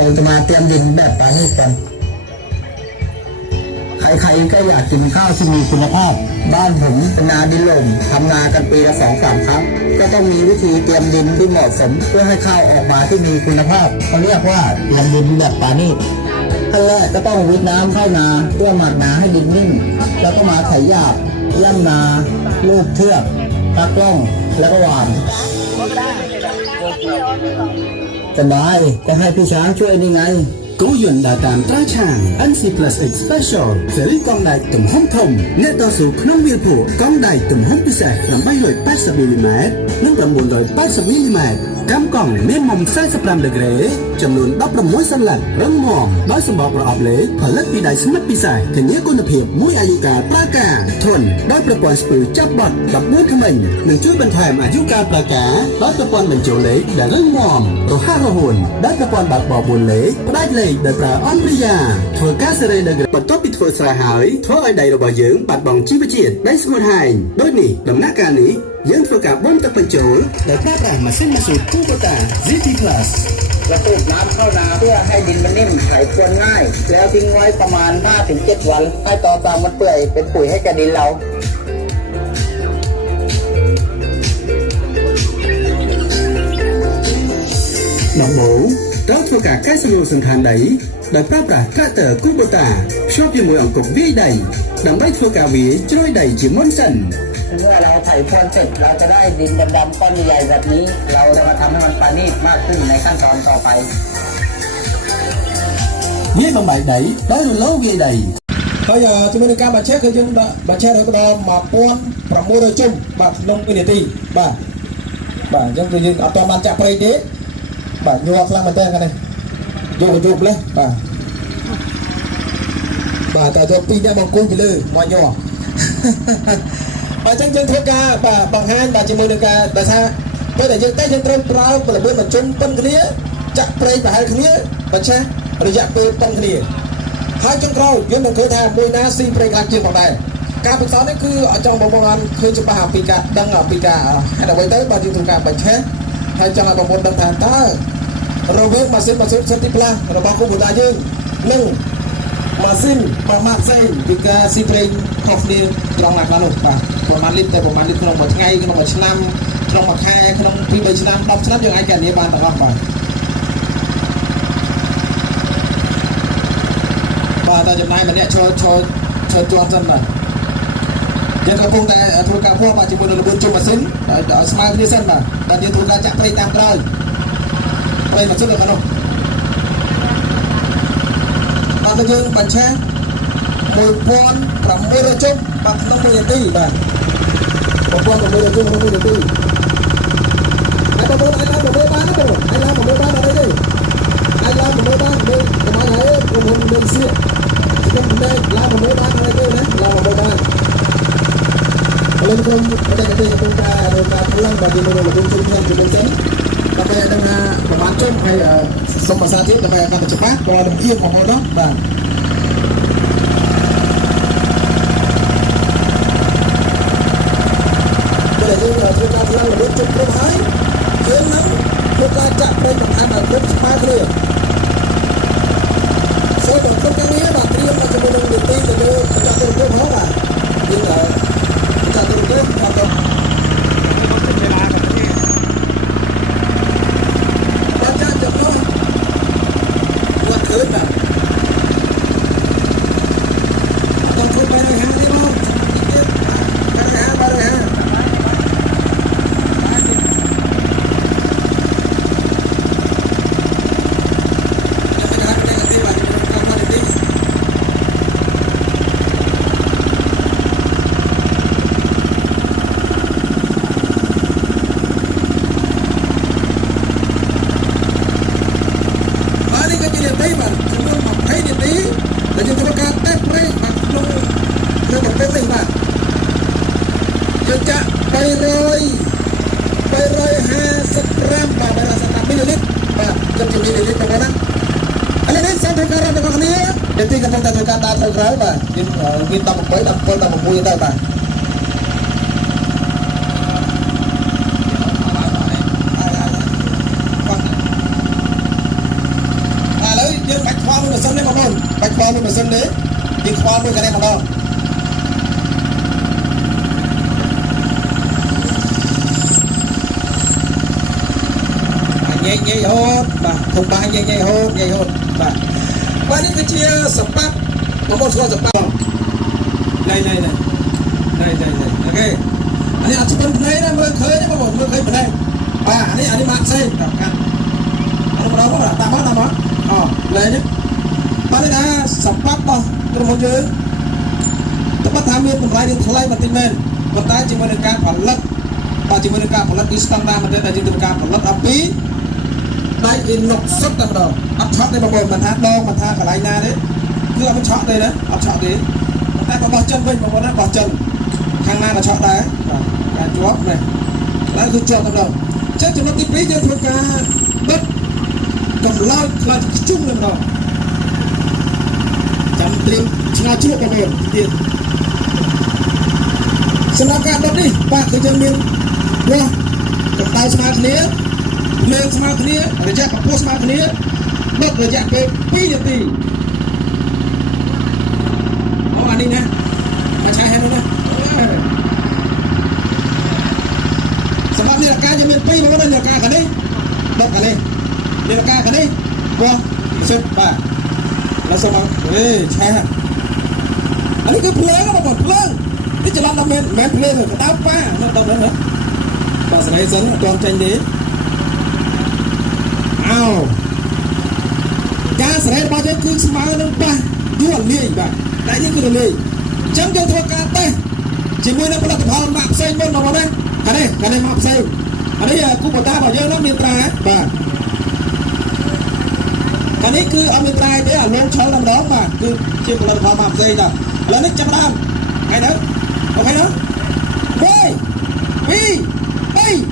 เราจะมาเตรียมดินแบบปานีตกันใครๆก็อยากกินข้าวที่มีคุณภาพบ้านผมเป็นนาดินลมทำนากันปีละ2-3 ครั้งก็ต้องมีวิธีเตรียมดินที่เหมาะสมเพื่อให้ข้าวออกมาที่มีคุณภาพเขาเรียกว่าเตรียมดินแบบปานีตขั้นแรกก็ต้องวิทน้ำเข้านาเพื่อหมักนาให้ดินนิ่มแล้วก็มาไถหญ้าย่ำนาลูบเทือกตักล่องแล้วก็หว่านสบายก็ให้พี่ช้างช่วยนี่ไงกู้ยนต์ดาตามตราช่างอันซี plus X special เสรีกองได้ตุ่มห้องทมเนต่อสู่ขนมวิลผูกองได้ตุ่มห้องพิเศษลำใบรวย80 มิลลิเมตรนึ่งประมูลโดย80 มิลลิเมตรกำกล่องเน้นมุม45 ดีกรีจำนวน16 สลัดเริ่มมองน้อยสมบัติประอบเล็กผลิตปีใดสมัติปีใส่ถึงนี้คุณภาพมุ้ยอายุการปรากาทนได้ประปอนสปูจับบอดดับม้วนขมิ้นหนึ่งช่วยบรรเทาอายุการปรากาได้ประปอนบรรจุเล็กแต่เริ่มมองโรห้าโรหุ่นได้ประปอนบักบ่อบุญเล็กได้เล็กได้ประอันปริยาถั่วก้าเสรีได้บรรทบปิดถั่วสลายหายถั่วไอใดระบายยืงบัดบองชีวจิตได้สมุนไพรโดยนี่ดำนักการนี้ยังฝึกกับบนตะปัญโจได้พลาดรมาเส้นมาสู่คู่ปตา GT Plus ระสูบน้ำเข้านาเพื่อให้ดินมันนิ่มไถควนง่ายแล้วทิ้งไว้ประมาณ 5-7 วันให้ตอตามมันเปื่อยเป็นปุ๋ยให้กับดินเราน้องหมูเราฝึกกับการสนุกสำคัญใดได้พลาดรถ้าเตอคู่ปตาชอบยังมวยอ่องกบวิ่งใดดังได้ฝึกกับวิ่งช่วยใดจิมมอนสันเมื่อเราไถพรวนเสร็จเราจะได้ดินดำๆก้อนใหญ่แบบนี้เราจะมาทำให้มันปานีตมากขึ้นในขั้นตอนต่อไปวิ่งบางใบใดได้รู้เล่าวิ่งใดហើយជាមួយនឹងការបញ្ជាក់គឺយើងដាក់បញ្ជាក់ដល់1600ជុំបាទក្នុងវិនាទីបាទអញ្ចឹងគឺយើងអត់ទាន់បានចាក់ប្រេងទេបាទញ័រខ្លាំងមែនតើខាងនេះយកលេះបាទតែយកពីរនាក់មកអង្គុយពីលើមកញ័របាទអញ្ចឹងយើងធ្វើការបាទបង្ហាញបាទជាមួយនឹងការដែលថាពេលដែលយើងត្រូវប្រើពលិបបញ្ជុំប៉ុនគ្នាចាក់ប្រេងប្រហែលគ្នាបញ្ឆេះរយៈពេលប៉ុនគ្នាហើយចុងក្រោយយើងនឹងឃើញថាមួយណាស៊ីប្រេងខ្លាំងជាងផងដែរការពិសោធន៍នេះគឺចង់បងប្អូនឃើញច្បាស់អំពីការដឹងអំពីការហេតុអ្វីទៅបាទយើងធ្វើការបញ្ឆេះហើយចង់ឲ្យបងប្អូនដឹងថាតើរវាងម៉ាស៊ីនសិនទីផ្លាស់របស់គូបូតាយើងនិងម៉ាស៊ីនប្រមាថផ្សេងពីការស៊ីប្រេងខុសគ្នាត្រង់ណាខ្លះនោះបាទប្រមាណលីត្រតែប្រមាណលីត្រក្នុងមួយថ្ងៃក្នុងមួយឆ្នាំក្នុងមួយខែក្នុង2-3ឆ្នាំ10ឆ្នាំយើងអាចកណនាបានទាំងអស់បាទតែចំណាយម្នាក់ឈរជាន់សិនបាទយើងកំពុងតែធ្វើការពោះបាទជាមួយនឹងរបៀបជុំម៉ាស៊ីនឲ្យស្មើគ្នាសិនបាទតែយើងធ្វើការចាក់ប្រេងតាមក្រោយប្រេងម៉ាស៊ីននៅខាងនោះបាទយើងបញ្ឆេះ1600ជុំបាទក្នុង1នាទីបាទ1600ជុំក្នុង1នាទីហើយបងប្អូនអាចឡើង6បានទេបងអាចឡើង6បានអត់ទេអាចឡើង6បានមើលកុំឲ្យហើយក្រុមហ៊ុនមានសៀកខ្ញុំមិនឡើង6បានអត់ទេណាឡើង6បានឥឡូវខ្ញុំតែកំពុងតែរកការផ្លឹងបាទជាមួយនឹងលោកជុំខ្ញុំជាមួយសិនដើម្បីឲ្យដឹងថាប្រហែលជុំហើយសូមភាសាទៀតដើម្បីឲ្យកាន់តែច្បាស់ក៏លំអៀងបងប្អូននោះបាទពេលយើងធ្វើការផ្លឹងរបៀបជុំគ្រប់ហើយយើងនឹងធ្វើការចាក់ប្រេងបន្ថែមឲ្យគ្រប់ស្មើគ្នាសូមបងប្អូនទាំងនេះបាទត្រៀមមកជាមួយនឹងនីតិទៅលើបញ្ចប់ទៅគ្រប់ហើយបាទយើងចាក់ទៅគ្រប់បាទបាទចាក់ទៅគ្រប់គាត់ឃើញបាទអត់ធ្វើបែរហើយទេបងទៀតបែរហើយទីកំពុងតែធ្វើការដើរទៅក្រៅបាទយើងមាន18 17 16ទៅបាទឥឡូវ ម៉ាស៊ីននេះយើងខ្វល់មួយកន្លែងម្ដងញ៉ៃញ៉ៃហូតបាទធំបាយញ៉ៃញ៉ៃហូតបាទបាទនេះគឺជាសម្បត្តិបងប្អូនស្គាល់សម្បត្តិណៃអូខេអានេះអត់ស្ពឹនភ្នែកណាមើលឃើញបងប្អូនមើលឃើញភ្នែកបាទអានេះមកផ្សេងបាទកាត់អានេះម្ដងបងតាមមកអូលេនេះបាទនេះថាសម្បត្តិរបស់ក្រុមហ៊ុនយើងត្បិតថាមានតម្លៃរៀងថ្លៃបន្តិចមែនប៉ុន្តែជាមួយនឹងការផលិតបាទជាមួយនឹងការផលិតគឺស្តង់ដារមែនទេដែលយើងធ្វើការផលិតអំពីដៃអ៊ីណុកសុទ្ធតែម្ដងអត់ឆក់ទេបងប្អូនមិនថាដងមិនថាកន្លែងណាទេគឺអត់ឆក់ទេណាអត់ឆក់ទេតែបោះចិនវិញបងប្អូនណាបោះចិនខាងណាក៏ឆក់ដែរបាទការជាប់នេះហើយគឺជាប់តែម្ដងចឹងចំណុចទី2យើងធ្វើការបិទកម្លោចខ្លាចខ្ជុំតែម្ដងចាំត្រៀមឆ្ងាយជ្រូកបងប្អូនទៀតសម្រាប់ការបិទនេះបាទគឺយើងមានវាស់កម្ដៅស្មើគ្នាភ្លើងស្មើគ្នារយៈកម្ពស់ស្មើគ្នាបិទរយៈពេល2នាទីអូអានេះណាមកឆាយហើយណាសម្រាប់នាឡិកាយើងមាន2បងប្អូននាឡិកាខាងនេះបិទខាងនេះនាឡិកាខាងនេះវាស់សិតបាទแล้วส่งมาแช่อันนี้คือเพลิงครับผมเพลิงนี่จะรับดำเนินแม้เพลิงเหรอกระด้างป้าเนาะตอนนั้นเหรอตอนสมัยสันตอนใจดีอ้าวการแสดงมาจะคือสมัยนั้นป้ายั่วเลี้ยบ้าแต่นี่คือเลี้ยจังยังทำการเตะจีมือนั้นผลิตภัณฑ์มาใส่บนมาเนี่ยกันเลยมาใส่อันนี้กูบอกตาบอกเยอะนะมีตราบ้าอันนี้คือเอาเป็นตรายเนี่ยลงเชิงลำดองมาคือเชื่อมเราพอมาเซ่จ้ะแล้วนี่จับดามไงเนอะโอเคเนอะเฮ้ย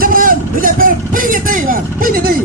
จับดามหรือจะเป็นปีนิตี้มาปีนิตี้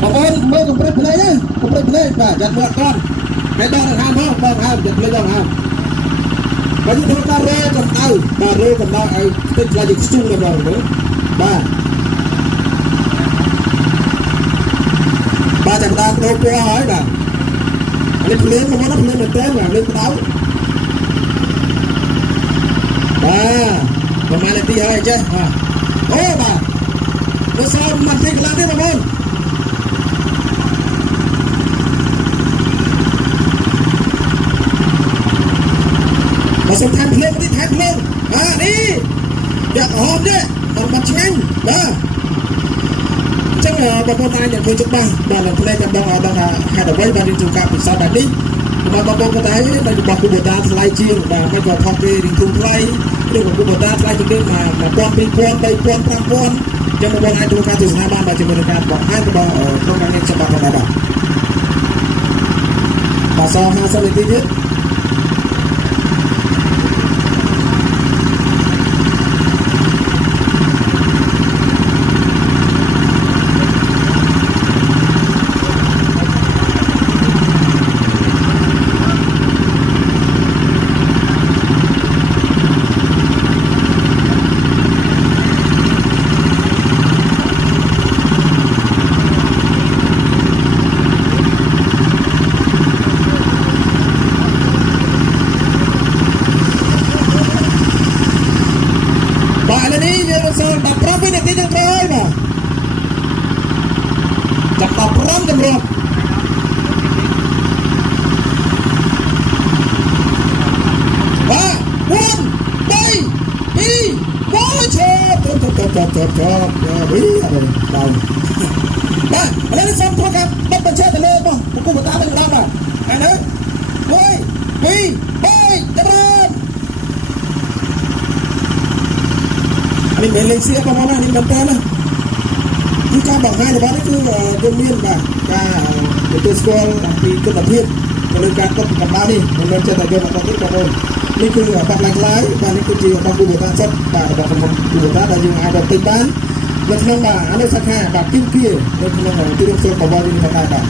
บางคนเมื่อกับเปรี้ยวเลยนะกับเปรี้ยวเลยป่ะจัดเมื่อก่อนในดองห้ามจัดเลยดองห้ามวันนี้ทำการเร่กับเอามาเร่กับเอาไอ้ติดลายจุดจุ่มเลยบ้างเนอะบ้าba chạm đam đôi cua hỏi nè lên lên mà nó lên mình tên là lên táo ba mà mai lên tí hơi chứ ô bà nó sao mặt thì làm thế mà con mà sao thay lên đi dạ hòm chứ còn mặt nhanh đó chắc là bà con ta nhận thấy chúng ta là hôm nay đang hai đầu quay và đi chụp cặp sau đó đi mà bà con ta thấy là bà của ta slide chiên và mấy trò thọc đi thùng slide điều của ta slide trên đây mà quan cho một bọn ai chụp cặp từ hai ba và chỉ một cặp bọn hai cái bọn không đang nhận cho bà con bà sau hai sau lên tí nhất chop bí rồi đầu ba lên xong thôi các bắt bên xe lên không cũng một ta bên làm à này nữa ôi đi bay chấp lên anh mình lên xe con này mình cầm tên á chúng ta bằng hai là bán cứ đương nhiên và tôi score thì cứ tập thiên còn lên các cầm ba đi còn lên trên tài game mà con thích còn hơnนี่คือปักหลักไล่บ้านนี้คือจีบางกูบุตรสดบ้านบางกูบุตรได้ยังไงแบบติดบ้านแล้วขนมบ้านอันนี้สักแค่แบบกิ้งเกี้ยแล้วขนมบ้านที่เรียกโซนของบ้านนี้ทำได้บ้าง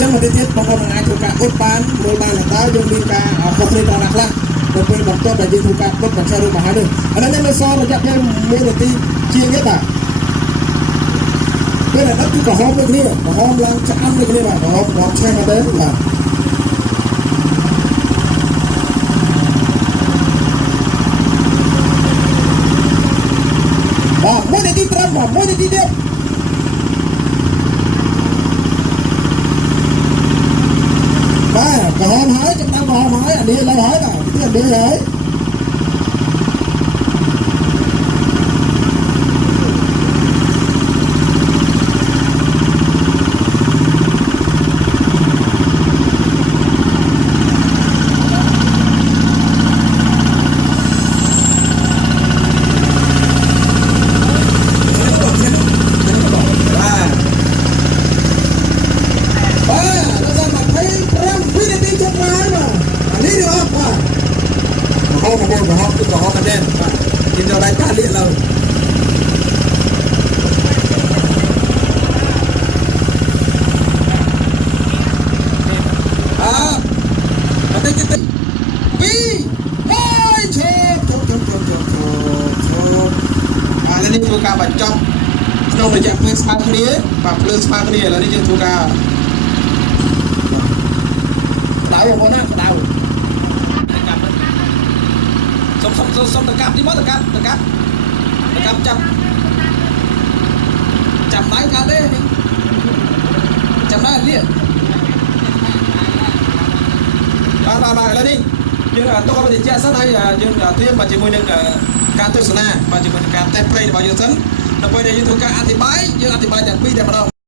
จังหวัดที่บางคนงานถูกการอุดบ้านโดยบ้านหลังใต้ยังมีการขบเรียนต่างหลักละโดยเป็น បន្ទាប់ដែលយើងធ្វើការពុតបញ្ឆេះរឿងមកហើយនេះអានេះនៅសល់រយៈពេល1នាទីជាងទៀតបាទពេលដែលគឺក្រហមដូចគ្នាក្រហមឡើងឆ្អិនដូចគ្នាបាទក្រហមមកឆេះមកទៅបាទ1នាទីត្រឹមបាទ1នាទីទៀតបាទក្រហមហើយចំណាំក្រហមហើយអានេះឡើយហើយបាទទៀតនេះហើយនេះធ្វើការបញ្ចប់ក្នុងរយៈពេលស្មើគ្នាបាទភ្លើងស្មើគ្នាឥឡូវនេះយើងធ្វើការដៅបងប្អូនណាដៅសុំតកាប់ទីមកតកាប់ចាប់ដៃកាត់ទេចាប់ដៃលៀបាទឥឡូវនេះយើងទុកឲ្យបញ្ជាក់សិនហើយយើងត្រៀមមកជាមួយនឹងការទស្សនាបាទជាមួយនឹងការតេស្តប្រេងរបស់យើងសិនដើម្បីដែលយើងធ្វើការអធិប្បាយយើងអធិប្បាយទាំងពីរតែម្ដង